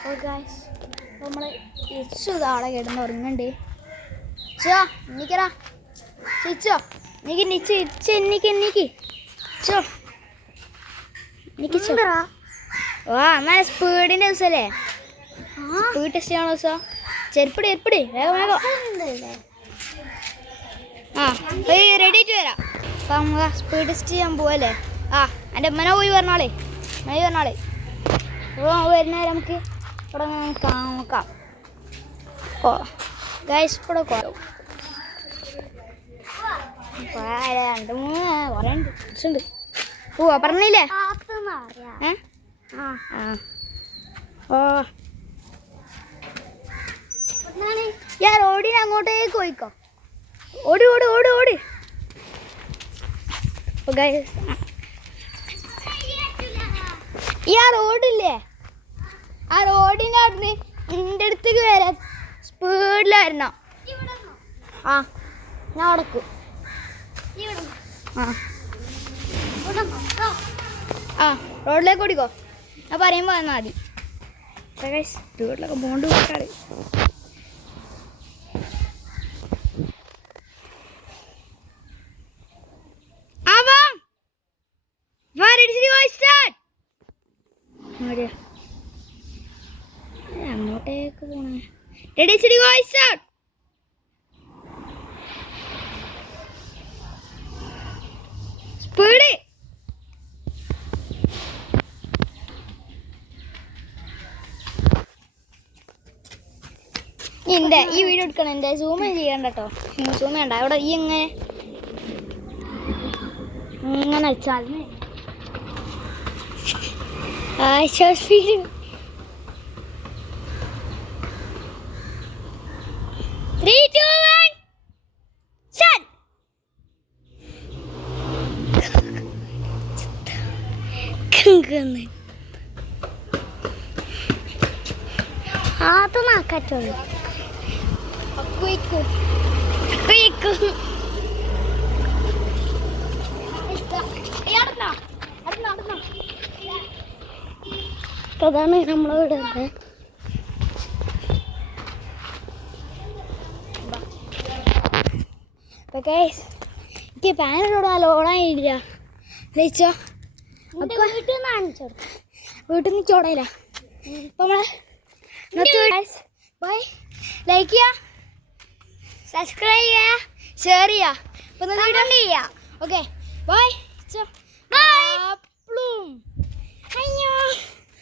ഓ guys നമ്മൾ ഇച്ചു താളെ കിടന്ന് ഉറങ്ങണ്ടേ ചോ എനിക്കറാ ചിച്ചോ എനിക്ക് നിച്ച് ഇച്ച് എനിക്ക് ചോ എനിക്ക് വാ എന്നാൽ സ്പീഡിൻ്റെ ദിവസമല്ലേ സ്പീഡ് ടെസ്റ്റ് ചെയ്യണ ദിവസം ചെരുപ്പടി വേഗം ആ റെഡി ആയിട്ട് വരാം അപ്പം നമുക്ക് സ്പീഡ് ടെസ്റ്റ് ചെയ്യാൻ പോവല്ലേ എൻ്റെ അമ്മനെ പോയി പറഞ്ഞോളേ വരുന്നവരെ നമുക്ക് ഇവിടെ നോക്കാം ഓ ഗൈസ് ഇവിടെ കുറവ് 2 3 കുറേ ഉണ്ട് കുറച്ചുണ്ട് പോവാ പറഞ്ഞില്ലേ ഓ ഞാൻ റോഡിന് അങ്ങോട്ടേക്ക് പോയിക്കോ ഓടി ഈ റോഡില്ലേ ആ റോഡിൻ്റെ അവിടുന്ന് എൻ്റെ അടുത്തേക്ക് വരാൻ സ്പീഡിലായിരുന്നോ ഞാൻ അടക്കും റോഡിലേക്ക് ഓടിക്കോ ഞാൻ പറയുമ്പോൾ വന്നാൽ മതി സ്പീഡിലൊക്കെ പോണ്ട് കൊടുക്കാറ് അങ്ങോട്ടേക്ക് പോണേ ready city voice out speed എൻ്റെ ഈ വീഡിയോ എടുക്കണം എൻ്റെ സൂം ചെയ്യണ്ട കേട്ടോ സൂം ചെയ്യണ്ട അവിടെ ഈ ഇങ്ങനെ വെച്ചാൽ സ്പീഡ് അത് നാക്കറ്റുള്ളൂ അതാണ് നമ്മളിവിടെ എനിക്ക് പാനോട് ഓടാനില്ല ലയിച്ചോ വീട്ടിൽ നിന്ന് ചോടയില്ല അപ്പം നമ്മൾ ബൈ ലൈക്ക് ചെയ്യുക സബ്സ്ക്രൈബ് ചെയ്യുക ഷെയർ ചെയ്യുക അപ്പം വീഡിയോ ചെയ്യുക ഓക്കെ ബൈ ബൈ അയ്യോ